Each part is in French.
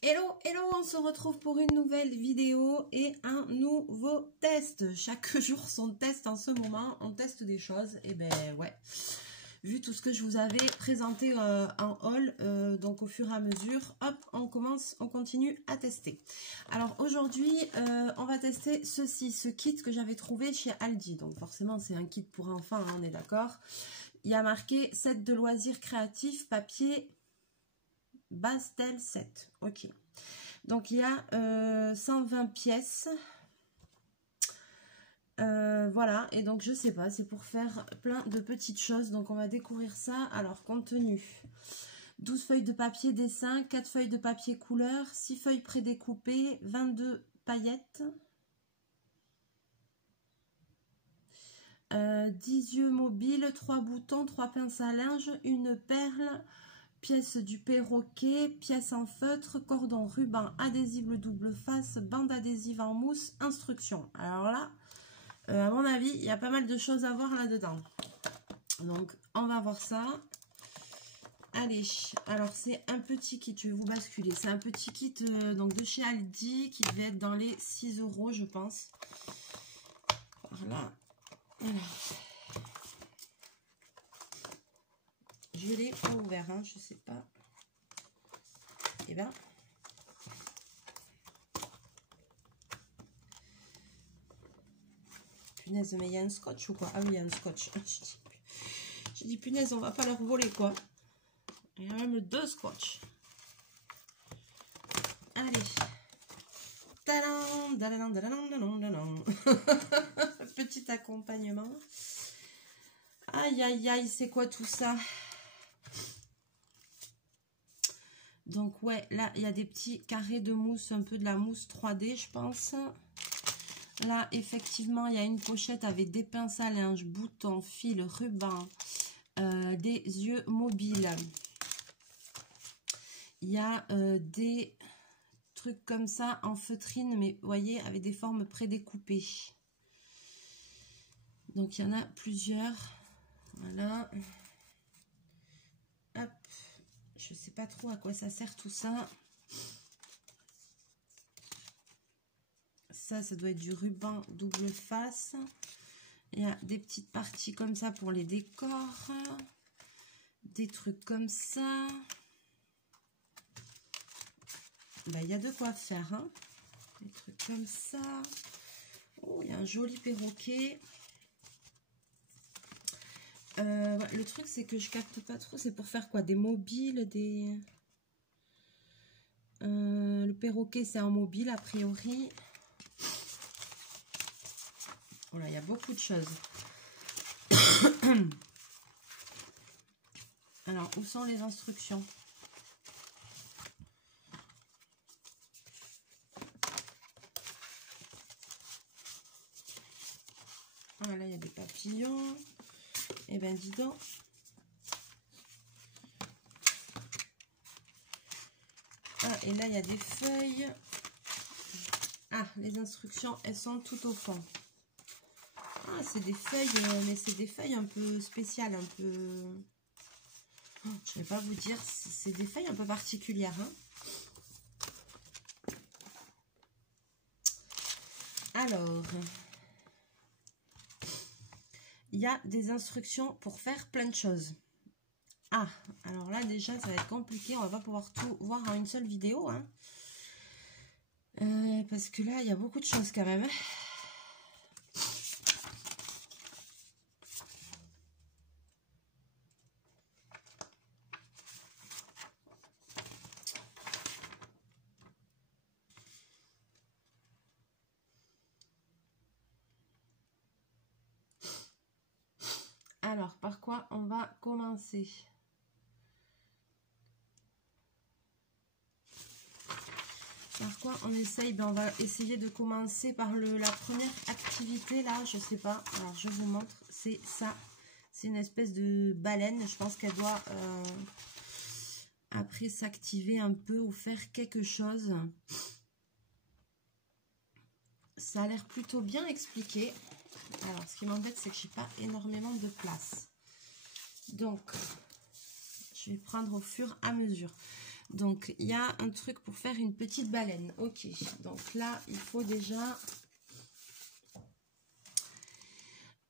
Hello, hello, on se retrouve pour une nouvelle vidéo et un nouveau test. Chaque jour son test en ce moment, on teste des choses. Et ben ouais, vu tout ce que je vous avais présenté en haul, donc au fur et à mesure, hop, on continue à tester. Alors aujourd'hui, on va tester ce kit que j'avais trouvé chez Aldi. Donc forcément c'est un kit pour enfants, hein, on est d'accord. Il y a marqué set de loisirs créatifs, papier Bastel 7, ok. Donc il y a 120 pièces. Voilà, et donc je sais pas, c'est pour faire plein de petites choses. Donc on va découvrir ça. Alors contenu, 12 feuilles de papier dessin, 4 feuilles de papier couleur, 6 feuilles prédécoupées, 22 paillettes, 10 yeux mobiles, 3 boutons, 3 pinces à linge, une perle, pièce du perroquet, pièce en feutre, cordon, ruban, adhésible double face, bande adhésive en mousse, instructions. Alors là, à mon avis, il y a pas mal de choses à voir là-dedans. Donc, on va voir ça. Allez, alors c'est un petit kit, je vais vous basculer. C'est un petit kit donc de chez Aldi qui devait être dans les 6 €, je pense. Voilà. Voilà. Je l'ai pas ouvert, hein, je sais pas. Et ben, punaise, mais il y a un scotch ou quoi? Ah oui, il y a un scotch. J'ai dit, punaise, on va pas leur voler, quoi. Il y a même 2 scotch. Allez. Tadam, dadadam, dadadam, dadadam, dadadam. Petit accompagnement. Aïe, aïe, aïe, c'est quoi tout ça? Donc, ouais, là, il y a des petits carrés de mousse, un peu de la mousse 3D, je pense. Là, effectivement, il y a une pochette avec des pinces à linge, boutons, fils, rubans, des yeux mobiles. Il y a des trucs comme ça en feutrine, mais vous voyez, avec des formes prédécoupées. Donc, il y en a plusieurs. Voilà. Hop. Je sais pas trop à quoi ça sert tout ça. Ça doit être du ruban double face. Il y a des petites parties comme ça pour les décors. Des trucs comme ça. Bah, il y a de quoi faire, hein. Des trucs comme ça. Oh, il y a un joli perroquet. Le truc, c'est que je capte pas trop. C'est pour faire quoi? Des mobiles, des... le perroquet, c'est un mobile, a priori. Voilà, il y a beaucoup de choses. Alors, où sont les instructions? Voilà, il y a des papillons. Eh ben, dis donc. Ah, et là, il y a des feuilles. Ah, les instructions, elles sont tout au fond. Ah, c'est des feuilles, mais c'est des feuilles un peu spéciales, un peu... Oh, je ne vais pas vous dire, c'est des feuilles un peu particulières, hein. Alors, il y a des instructions pour faire plein de choses. Ah, alors là, déjà, ça va être compliqué. On va pas pouvoir tout voir en une seule vidéo, hein. Parce que là, il y a beaucoup de choses quand même. Alors, par quoi on va commencer? Par quoi on essaye? Ben, on va essayer de commencer par la première activité, là, je sais pas. Alors, je vous montre, c'est ça. C'est une espèce de baleine. Je pense qu'elle doit après s'activer un peu ou faire quelque chose. Ça a l'air plutôt bien expliqué. Alors, ce qui m'embête, c'est que j'ai pas énormément de place. Donc, je vais prendre au fur et à mesure. Donc, il y a un truc pour faire une petite baleine. Ok, donc là, il faut déjà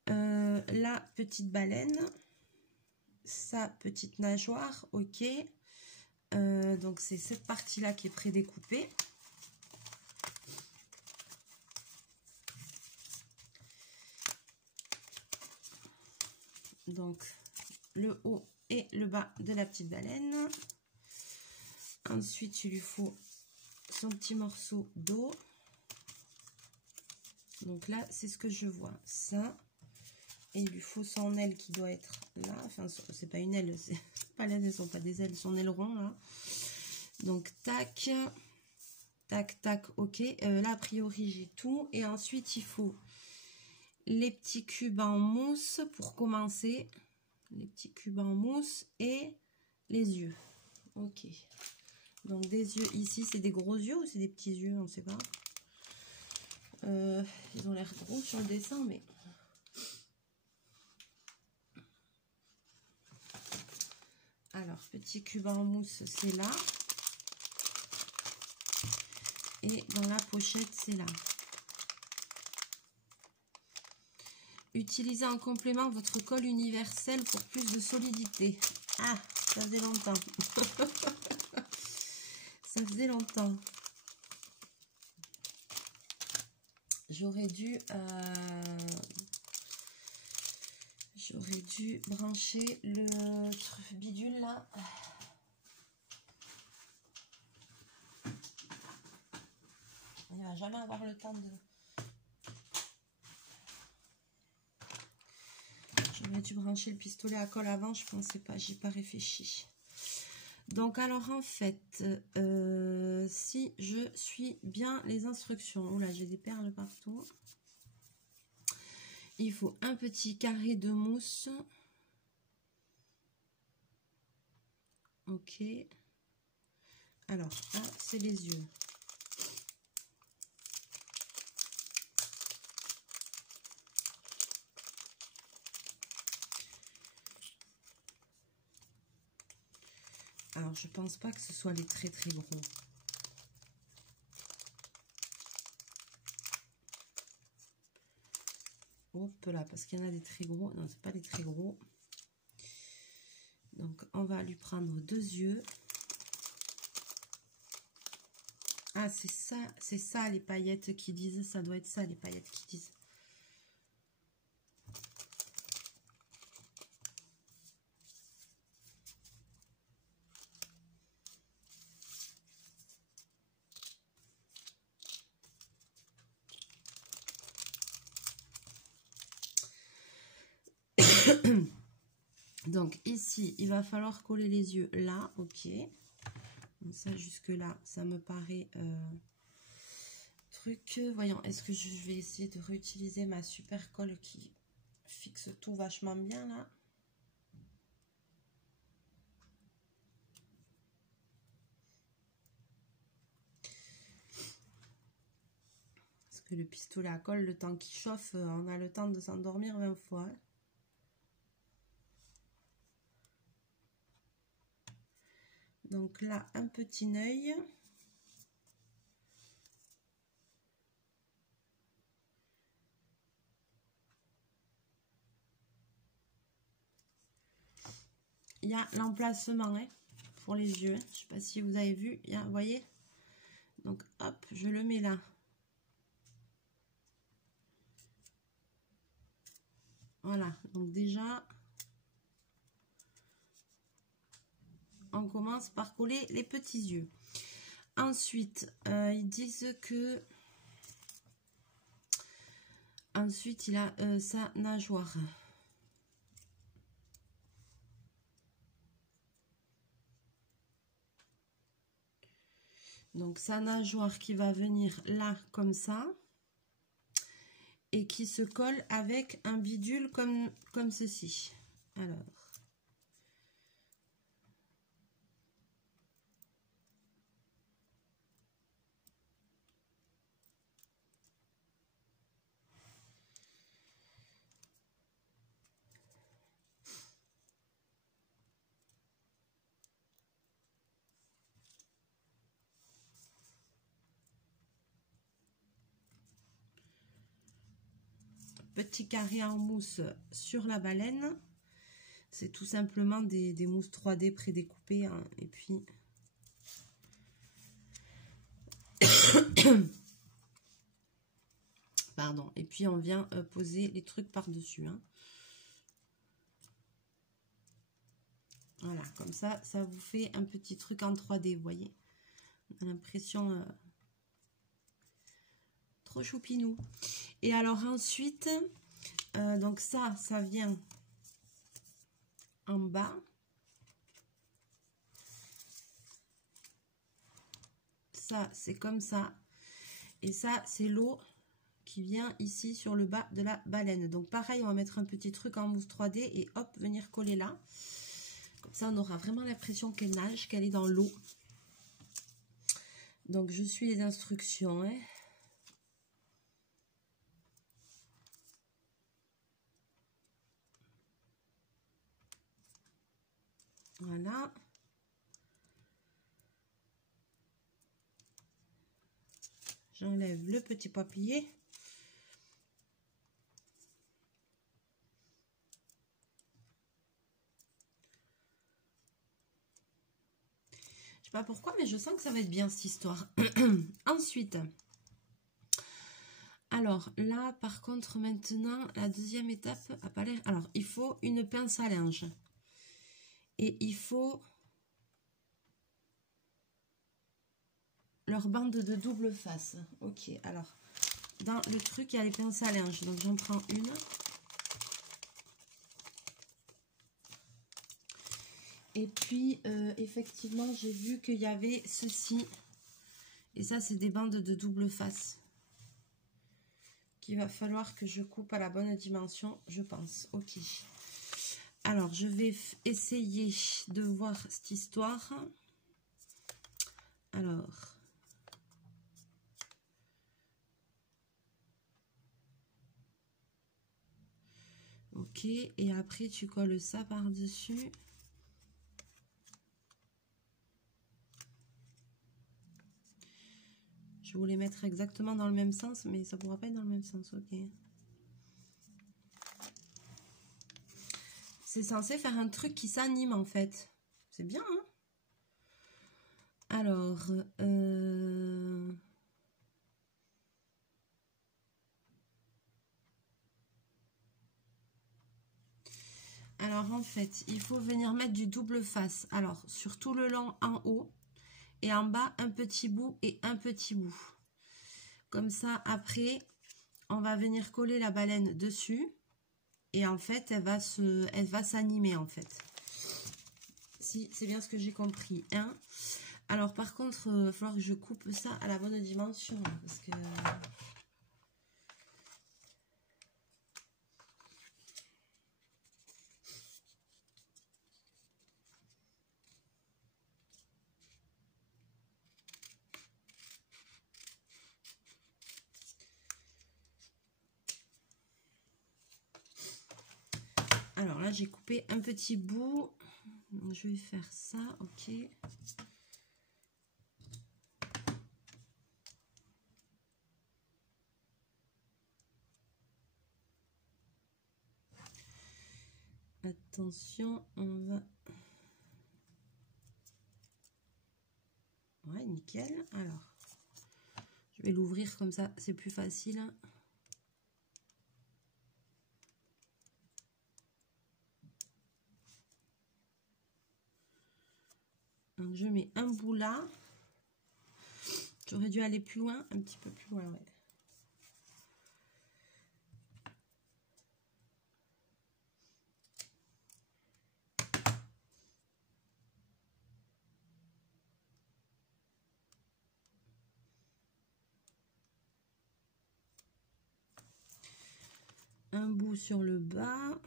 la petite baleine, sa petite nageoire, ok. Donc, c'est cette partie-là qui est prédécoupée. Donc, le haut et le bas de la petite baleine. Ensuite, il lui faut son petit morceau d'eau. Donc là, c'est ce que je vois. Ça. Et il lui faut son aile qui doit être là. Enfin, c'est pas une aile. C'est pas l'aile, elles sont pas des ailes. Son aileron, là. Donc, tac. Tac, tac, ok. Là, a priori, j'ai tout. Et ensuite, il faut les petits cubes en mousse pour commencer. Les petits cubes en mousse et les yeux. Ok. Donc des yeux ici, c'est des gros yeux ou c'est des petits yeux, on ne sait pas. Ils ont l'air gros sur le dessin, mais... Alors, petit cube en mousse, c'est là. Et dans la pochette, c'est là. Utilisez en complément votre colle universelle pour plus de solidité. Ah, ça faisait longtemps. Ça faisait longtemps. J'aurais dû brancher le bidule là. On ne va jamais avoir le temps de... J'aurais dû brancher le pistolet à colle avant, je pensais pas, j'ai pas réfléchi. Donc alors en fait, si je suis bien les instructions, oula j'ai des perles partout. Il faut un petit carré de mousse. Ok. Alors, là, c'est les yeux. Alors, je pense pas que ce soit les très très gros. Hop là, parce qu'il y en a des très gros. Non, c'est pas des très gros. Donc, on va lui prendre 2 yeux. Ah, c'est ça les paillettes qui disent. Ça doit être ça les paillettes qui disent. Donc ici, il va falloir coller les yeux là, ok. Donc ça, jusque là, ça me paraît truc. Voyons, est-ce que je vais essayer de réutiliser ma super colle qui fixe tout vachement bien là. Parce que le pistolet à colle, le temps qu'il chauffe, on a le temps de s'endormir 20 fois. Hein. Donc là, un petit œil. Il y a l'emplacement hein, pour les yeux. Je ne sais pas si vous avez vu. Il y a, vous voyez? Donc hop, je le mets là. Voilà. Donc déjà, on commence par coller les petits yeux. Ensuite, ils disent que... Ensuite, il a sa nageoire. Donc, sa nageoire qui va venir là, comme ça. Et qui se colle avec un bidule comme ceci. Alors. petits carrés en mousse sur la baleine. C'est tout simplement des mousses 3D prédécoupées, hein. Et puis... Pardon. Et puis, on vient poser les trucs par-dessus, hein. Voilà, comme ça, ça vous fait un petit truc en 3D, vous voyez. On a l'impression... trop choupinou. Et alors ensuite, donc ça vient en bas. Ça, c'est comme ça. Et ça, c'est l'eau qui vient ici sur le bas de la baleine. Donc pareil, on va mettre un petit truc en mousse 3D et hop, venir coller là. Comme ça, on aura vraiment l'impression qu'elle nage, qu'elle est dans l'eau. Donc je suis les instructions, hein. Voilà. J'enlève le petit papier. Je sais pas pourquoi, mais je sens que ça va être bien cette histoire. Ensuite, alors là, par contre, maintenant, la deuxième étape a pas l'air. Alors, il faut une pince à linge. Et il faut leur bande de double face. Ok, alors, dans le truc, il y a les pinces à linge. Donc, j'en prends une. Et puis, effectivement, j'ai vu qu'il y avait ceci. Et ça, c'est des bandes de double face. Qu'il va falloir que je coupe à la bonne dimension, je pense. Ok. Alors, je vais essayer de voir cette histoire. Alors... Ok, et après tu colles ça par-dessus. Je voulais mettre exactement dans le même sens, mais ça ne pourra pas être dans le même sens, ok. C'est censé faire un truc qui s'anime en fait. C'est bien, hein? Alors, alors en fait, il faut venir mettre du double face. Alors, sur tout le long en haut et en bas, un petit bout et un petit bout. Comme ça, après, on va venir coller la baleine dessus. Et en fait, elle va s'animer en fait. Si, c'est bien ce que j'ai compris. Hein. Alors par contre, il va falloir que je coupe ça à la bonne dimension. Parce que... Alors là, j'ai coupé un petit bout. Donc, je vais faire ça, ok. Attention, on va... Ouais, nickel. Alors, je vais l'ouvrir comme ça, c'est plus facile. Donc, je mets un bout là. J'aurais dû aller plus loin, un petit peu plus loin, ouais. Un bout sur le bas.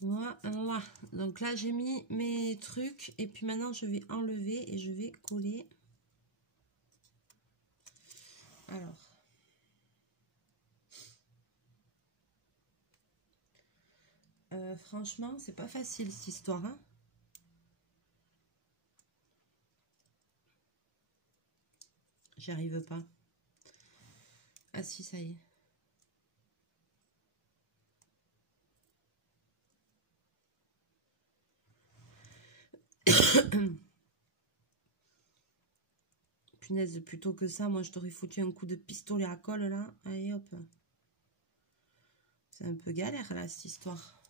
Voilà, donc là j'ai mis mes trucs et puis maintenant je vais enlever et je vais coller. Alors. Franchement, c'est pas facile cette histoire. Hein. J'y arrive pas. Ah si, ça y est. Punaise, plutôt que ça, moi je t'aurais foutu un coup de pistolet à colle là. Allez hop. C'est un peu galère là cette histoire.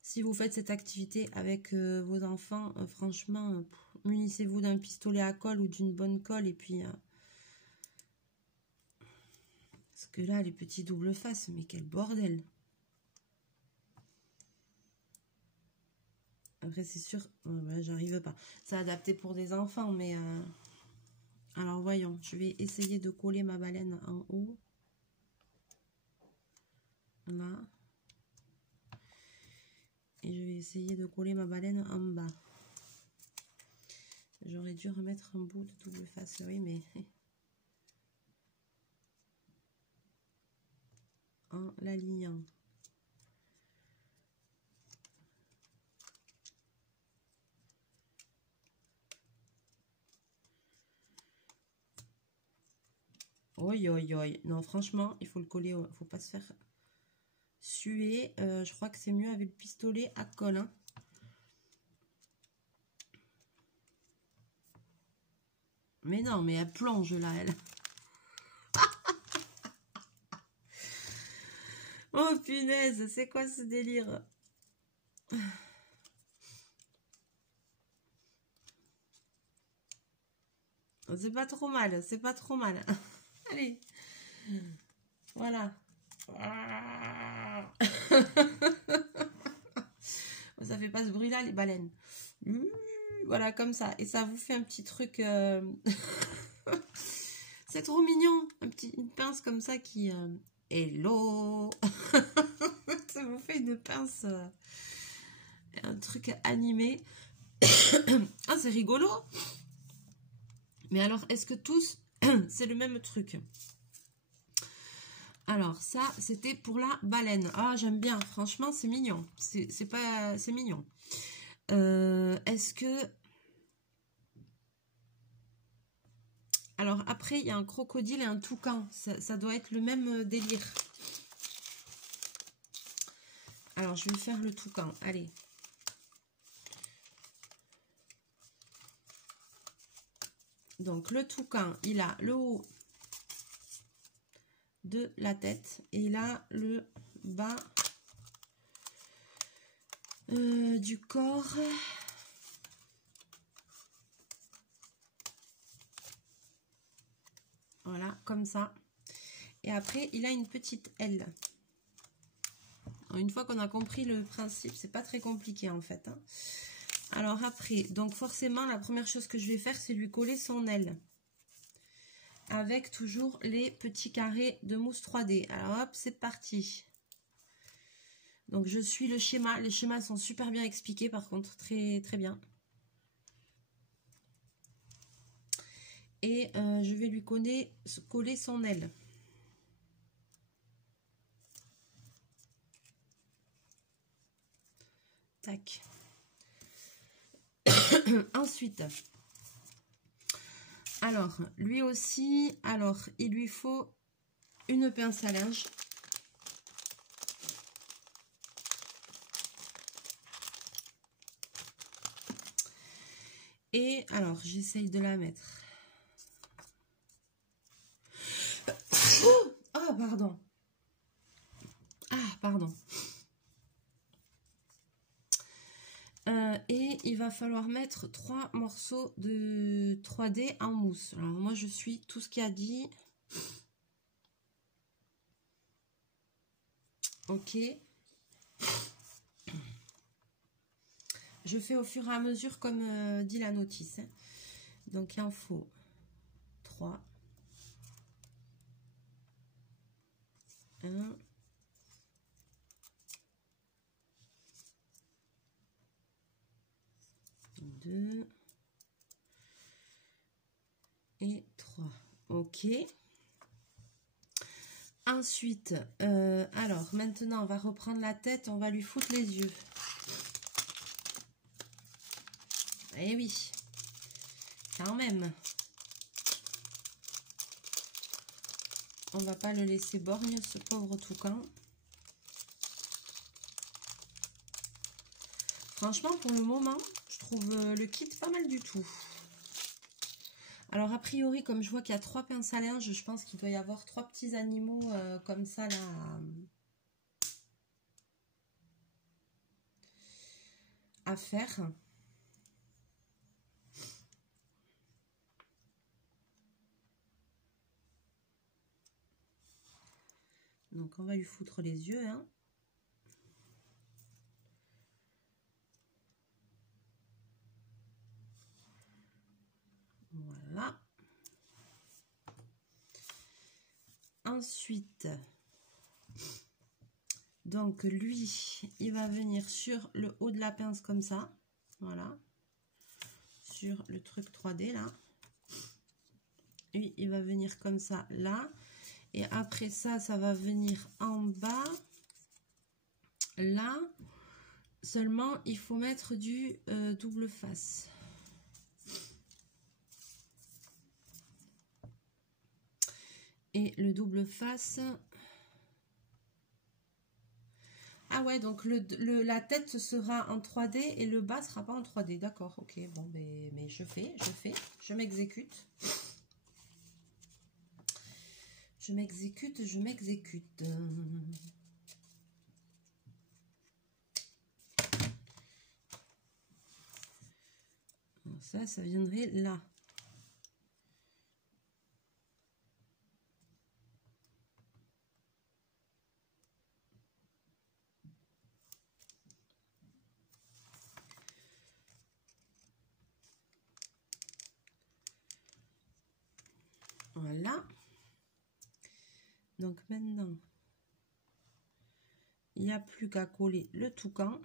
Si vous faites cette activité avec vos enfants, franchement, munissez-vous d'un pistolet à colle ou d'une bonne colle. Et puis, parce que là, les petits double faces, mais quel bordel. Après, c'est sûr, ouais, j'arrive pas. C'est adapté pour des enfants, mais... Alors, voyons, je vais essayer de coller ma baleine en haut. Là. Et je vais essayer de coller ma baleine en bas. J'aurais dû remettre un bout de double face, oui, mais... en l'alignant. Oi, oi, oi. Non, franchement, il faut le coller. Il faut pas se faire suer. Je crois que c'est mieux avec le pistolet à colle. Hein. Mais non, mais elle plonge là, elle. Oh punaise, c'est quoi ce délire? C'est pas trop mal, c'est pas trop mal. Allez. Voilà. Ça fait pas ce bruit là les baleines. Voilà comme ça. Et ça vous fait un petit truc. C'est trop mignon. Une pince comme ça qui. Hello. Ça vous fait une pince. Un truc animé. Ah c'est rigolo. Mais alors est-ce que tous c'est le même truc? Alors ça, c'était pour la baleine. Ah, j'aime bien. Franchement, c'est mignon. C'est mignon. Est-ce que... Alors après, il y a un crocodile et un toucan. Ça doit être le même délire. Alors, je vais faire le toucan. Allez. Donc, le toucan, il a le haut de la tête et il a le bas du corps. Voilà, comme ça. Et après, il a une petite aile. Alors, une fois qu'on a compris le principe, c'est pas très compliqué en fait. Hein. Alors après, donc forcément, la première chose que je vais faire, c'est lui coller son aile. Avec toujours les petits carrés de mousse 3D. Alors hop, c'est parti. Donc je suis le schéma. Les schémas sont super bien expliqués par contre, très très bien. Et je vais lui coller son aile. Tac. Ensuite, alors lui aussi, il lui faut une pince à linge. Et alors, j'essaye de la mettre. Oh, ah, pardon. Ah, pardon. Et il va falloir mettre 3 morceaux de 3D en mousse. Alors, moi, je suis tout ce qu'il a dit. Ok. Je fais au fur et à mesure comme dit la notice. Hein. Donc, il en faut 3. 1. 2. et 3. Ok. Ensuite, alors maintenant on va reprendre la tête, on va lui foutre les yeux. Eh oui, quand même. On va pas le laisser borgne, ce pauvre toucan. Franchement, pour le moment, je trouve le kit pas mal du tout. Alors, a priori, comme je vois qu'il y a 3 pinces à linge, je pense qu'il doit y avoir 3 petits animaux comme ça, là, à faire. Donc, on va lui foutre les yeux, hein. Voilà. Ensuite, donc lui, il va venir sur le haut de la pince comme ça. Voilà. Sur le truc 3D, là. Lui, il va venir comme ça, là. Et après ça, ça va venir en bas. Là. Seulement, il faut mettre du double face. Et le double face... Ah ouais, donc la tête sera en 3D et le bas sera pas en 3D. D'accord, ok. Bon, mais je m'exécute. Je m'exécute. Ça viendrait là. Voilà. Donc maintenant, il n'y a plus qu'à coller le toucan.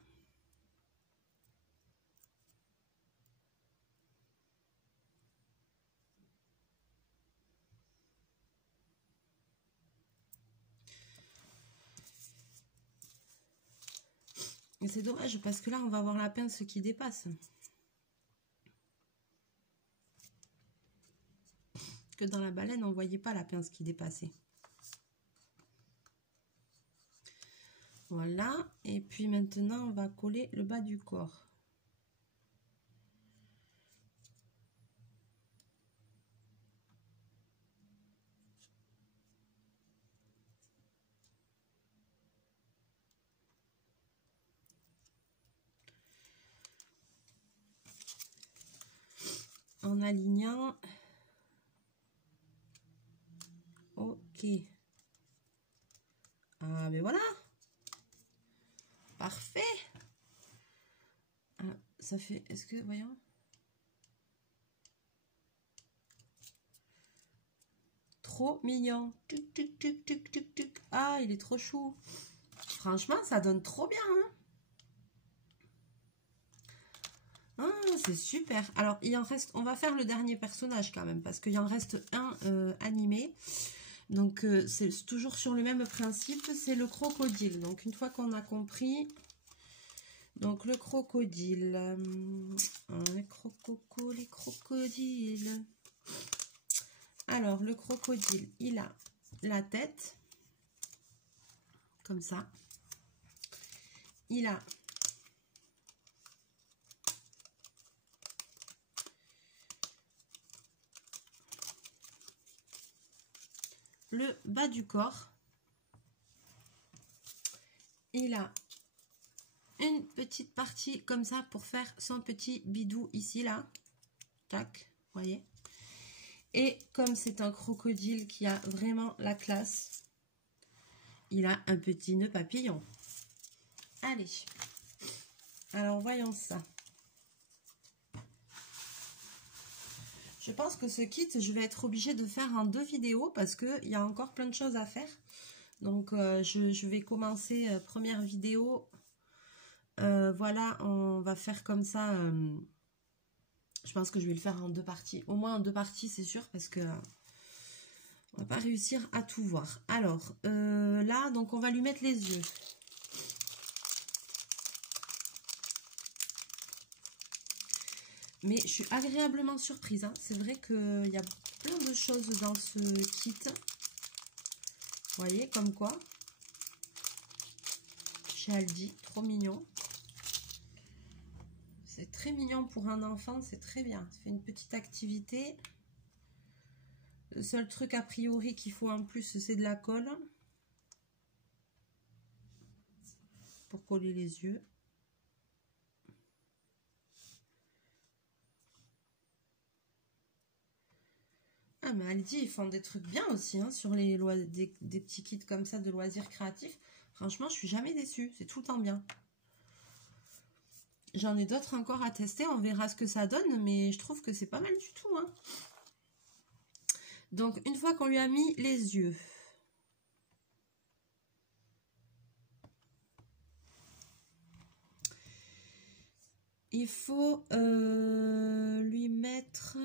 Et c'est dommage parce que là, on va avoir la pince qui dépasse. Que dans la baleine, on ne voyait pas la pince qui dépassait. Voilà. Et puis maintenant, on va coller le bas du corps. En alignant. Ok. Ah, mais voilà. Parfait. Ah, ça fait... Est-ce que... Voyons. Trop mignon. Tuc, tuc, tuc, tuc, tuc, tuc. Ah, il est trop chou. Franchement, ça donne trop bien, hein. Ah, c'est super. Alors, il en reste... On va faire le dernier personnage quand même, parce qu'il en reste un animé. Donc, c'est toujours sur le même principe, c'est le crocodile. Donc, une fois qu'on a compris... Donc, le crocodile. Les crocodiles. Alors, le crocodile, il a la tête. Comme ça. Il a... le bas du corps. Il a une petite partie comme ça pour faire son petit bidou ici, là. Tac, voyez. Et comme c'est un crocodile qui a vraiment la classe, il a un petit nœud papillon. Allez. Alors, voyons ça. Je pense que ce kit, je vais être obligée de faire en 2 vidéos parce qu'il y a encore plein de choses à faire. Donc, je vais commencer première vidéo. Voilà, on va faire comme ça Je pense que je vais le faire en 2 parties. Au moins en 2 parties, c'est sûr, parce que on va pas réussir à tout voir. Alors, là, donc on va lui mettre les yeux. Mais je suis agréablement surprise. Hein. C'est vrai qu'il y a plein de choses dans ce kit. Vous voyez, comme quoi. Chez Aldi, trop mignon. C'est très mignon pour un enfant, c'est très bien. Ça fait une petite activité. Le seul truc a priori qu'il faut en plus, c'est de la colle. Pour coller les yeux. Ah, mais Aldi, ils font des trucs bien aussi, hein, sur les des petits kits comme ça de loisirs créatifs. Franchement, je suis jamais déçue. C'est tout le temps bien. J'en ai d'autres encore à tester. On verra ce que ça donne, mais je trouve que c'est pas mal du tout. Hein. Donc, une fois qu'on lui a mis les yeux, il faut lui mettre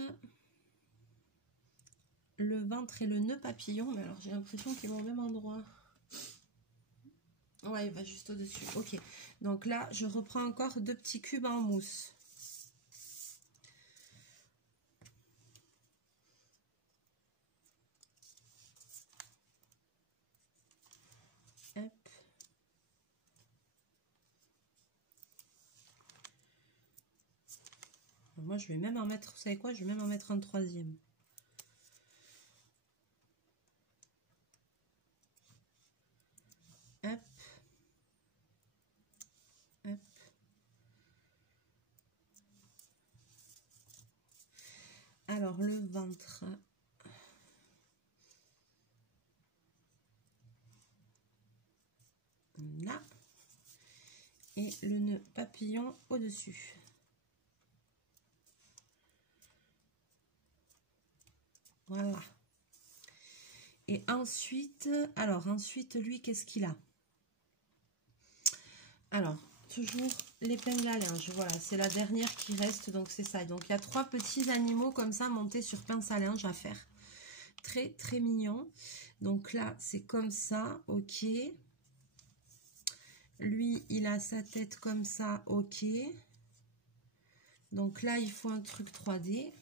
le ventre et le nœud papillon. Mais alors, j'ai l'impression qu'ils vont au même endroit. Ouais, il va juste au-dessus. Ok. Donc là, je reprends encore 2 petits cubes en mousse. Hop. Moi, je vais même en mettre, vous savez quoi? Je vais même en mettre un 3e. Hop. Hop. Alors, le ventre. Là. Et le nœud papillon au-dessus. Voilà. Et ensuite, lui, qu'est-ce qu'il a? Alors, toujours l'épingle à linge. Voilà, c'est la dernière qui reste, donc c'est ça. Donc, il y a 3 petits animaux comme ça montés sur pince à linge à faire. Très, très mignon. Donc là, c'est comme ça, ok. Lui, il a sa tête comme ça, ok. Donc là, il faut un truc 3D.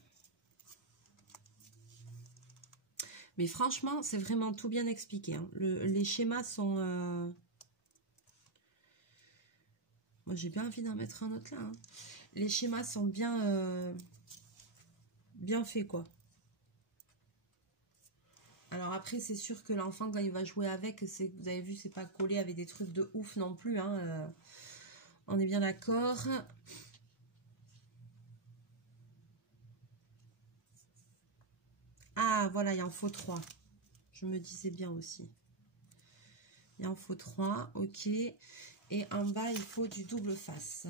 Mais franchement, c'est vraiment tout bien expliqué. Hein. Les schémas sont... Moi, j'ai bien envie d'en mettre un autre là. Hein. Les schémas sont bien, bien faits, quoi. Alors après, c'est sûr que l'enfant, quand il va jouer avec, vous avez vu, c'est pas collé avec des trucs de ouf non plus. Hein. On est bien d'accord. Ah, voilà, il en faut 3. Je me disais bien aussi. Il en faut 3, ok. Et en bas, il faut du double face.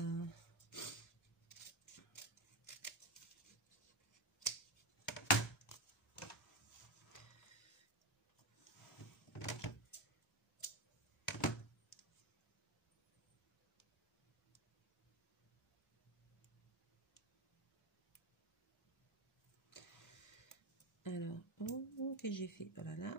Alors, oh, que j'ai fait, voilà là.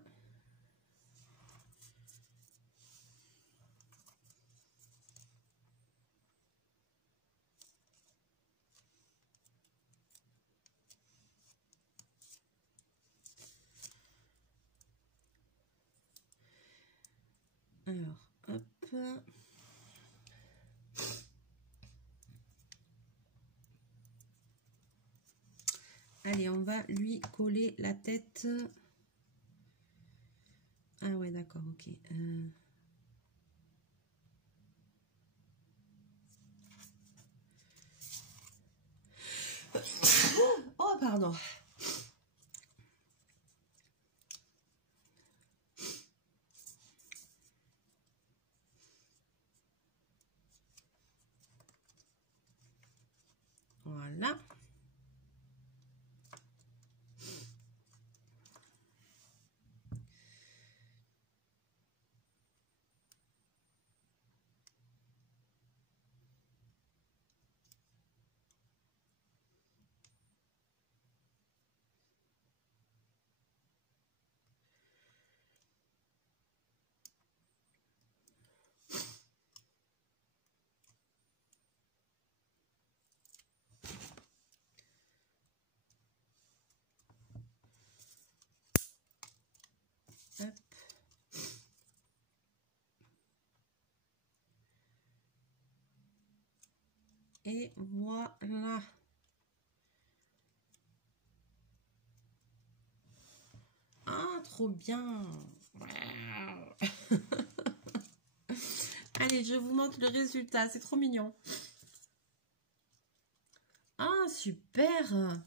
Alors, hop. Allez, on va lui coller la tête. Ah ouais, d'accord, ok. Oh, pardon. Voilà. Et voilà. Ah, trop bien. Allez, je vous montre le résultat. C'est trop mignon. Ah, super.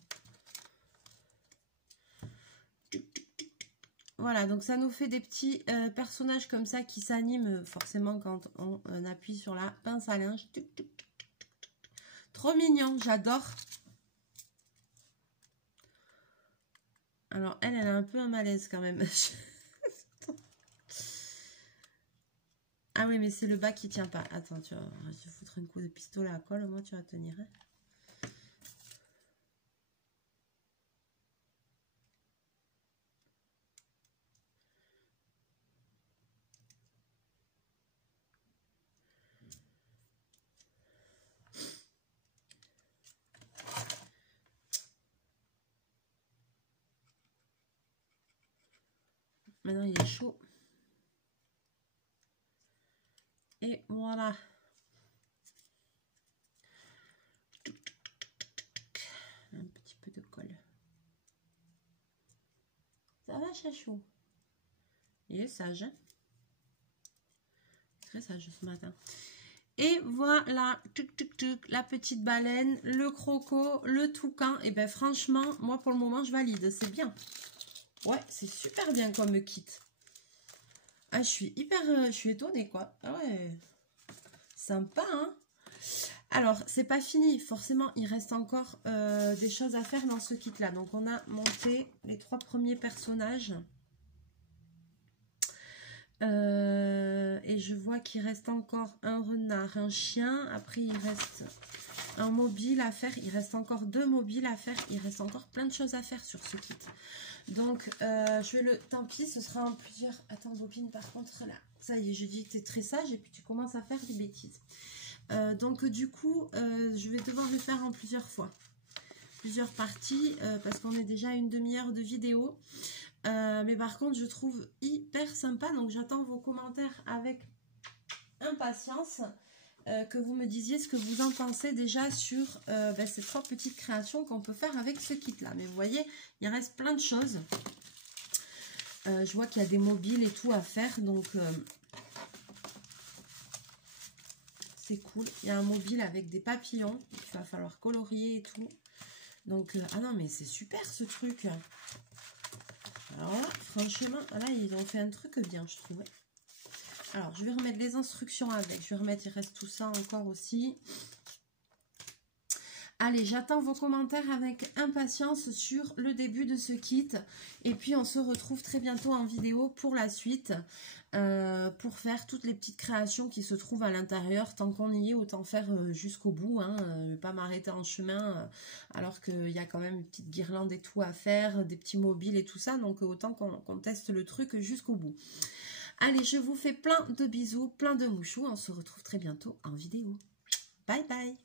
Voilà, donc ça nous fait des petits personnages comme ça qui s'animent forcément quand on appuie sur la pince à linge. Trop mignon, j'adore. Alors, elle a un peu un malaise quand même. Ah oui, mais c'est le bas qui tient pas. Attends, tu vas, je vais foutre un coup de pistolet à colle, moi tu vas tenir. Hein. Maintenant, il est chaud. Et voilà. Un petit peu de colle. Ça va, chachou? Il est sage. Hein, très sage ce matin. Et voilà, tuc, tuc, tuc, la petite baleine, le croco, le toucan. Et ben franchement, moi pour le moment, je valide. C'est bien. Ouais, c'est super bien comme kit. Ah, je suis étonnée, quoi. Ah ouais, sympa, hein. Alors, c'est pas fini. Forcément, il reste encore des choses à faire dans ce kit-là. Donc, on a monté les 3 premiers personnages. Et je vois qu'il reste encore un renard, un chien. Après, il reste un mobile à faire. Il reste encore 2 mobiles à faire. Il reste encore plein de choses à faire sur ce kit. Donc, je vais le... Tant pis, ce sera en plusieurs... Attends, Bobine, par contre, là. Ça y est, je dis que tu es très sage et puis tu commences à faire des bêtises. Donc, du coup, je vais devoir le faire en plusieurs fois. Plusieurs parties, parce qu'on est déjà à une demi-heure de vidéo. Mais par contre, je trouve hyper sympa. Donc, j'attends vos commentaires avec impatience. Que vous me disiez ce que vous en pensez déjà sur ces 3 petites créations qu'on peut faire avec ce kit-là. Mais vous voyez, il reste plein de choses. Je vois qu'il y a des mobiles et tout à faire. Donc, c'est cool. Il y a un mobile avec des papillons. Il va falloir colorier et tout. Donc, ah non, mais c'est super ce truc. Alors là, franchement, là, ils ont fait un truc bien, je trouvais. Alors, je vais remettre les instructions avec. Je vais remettre, il reste tout ça encore aussi. Allez, j'attends vos commentaires avec impatience sur le début de ce kit. Et puis, on se retrouve très bientôt en vidéo pour la suite. Pour faire toutes les petites créations qui se trouvent à l'intérieur. Tant qu'on y est, autant faire jusqu'au bout. Hein, ne pas m'arrêter en chemin alors qu'il y a quand même une petite guirlande et tout à faire. Des petits mobiles et tout ça. Donc, autant qu'on teste le truc jusqu'au bout. Allez, je vous fais plein de bisous, plein de mouchous. On se retrouve très bientôt en vidéo. Bye bye!